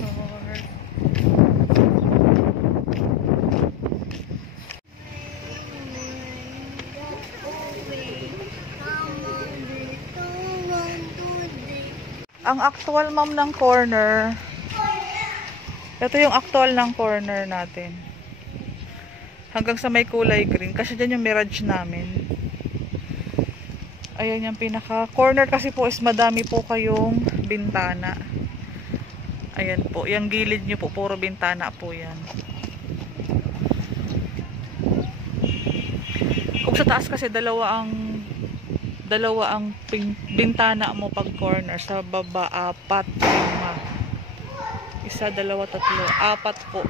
Lord. Ang actual ma'am ng corner. Ito yung actual ng corner natin. Hanggang sa may kulay green. Kasi dyan yung mirage namin. Ayan yung pinaka corner kasi po is madami po kayong bintana. Ayan po. Yung gilid nyo po. Puro bintana po yan. Kung sa taas kasi dalawa ang bintana mo pag corner. Sa baba, 4, 5. 1, 2, 3, 4. 4 po.